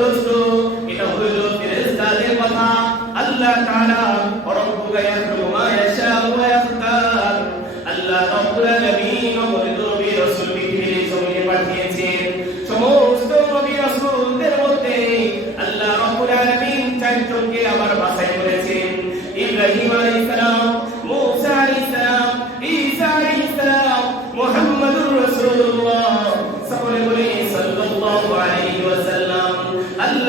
দোস্ত এটা হইল ফেরেশতাদের কথা। আল্লাহ তাআলা রব্বুকা ইয়াখলুকু মা ইয়াশাউ ওয়া ইয়াখতার আল্লাহ রব্বুল আলামিন আমাদের নবী রাসূল পৃথিবীর জমিনে পাঠিয়েছেন। সমস্ত নবী রাসূলদের মধ্যে আল্লাহ রব্বুল আলামিন চারজনকে আবার বাছাই করেছেন। ইব্রাহিম আলাইহিস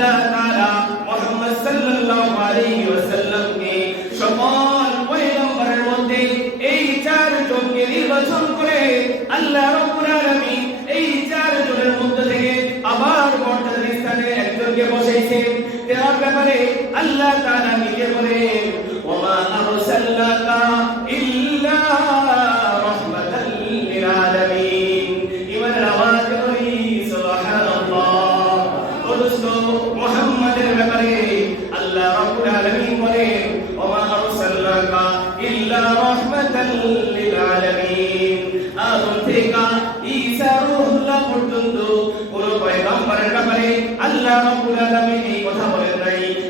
আল্লাহ তাআলা মুহাম্মদ সাল্লাল্লাহু আলাইহি ওয়াসাল্লামকে সকল পয়গম্বরের মধ্যে এই চারজনকে নির্বাচন করে আল্লাহ রাব্বুল আলামিন এই চারজনের মধ্যে থেকে আবার মর্যাদার স্থানে একজনকে বসাইছেন দেওয়ার ব্যাপারে আল্লাহ তাআলা নিজে বলেন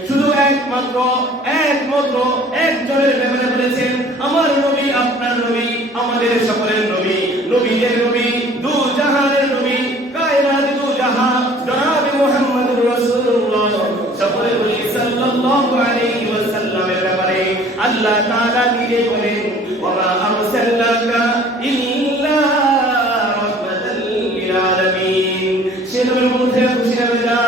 শুধু একমাত্র একমাত্র একজনের ব্যাপারে বলেছেন আমার নবী আপনার নবী আমাদের সকলের নবী। নবীদের সাল্লাল্লাহু আলাইহি ওয়াসাল্লামের ব্যাপারে আল্লাহ তাআলা দিয়ে বলেন ওয়া মা আরসালনাকা ইল্লা রাহমাতাল লিল আলামিন। সে নবীর মধ্যে খুশি হবে না।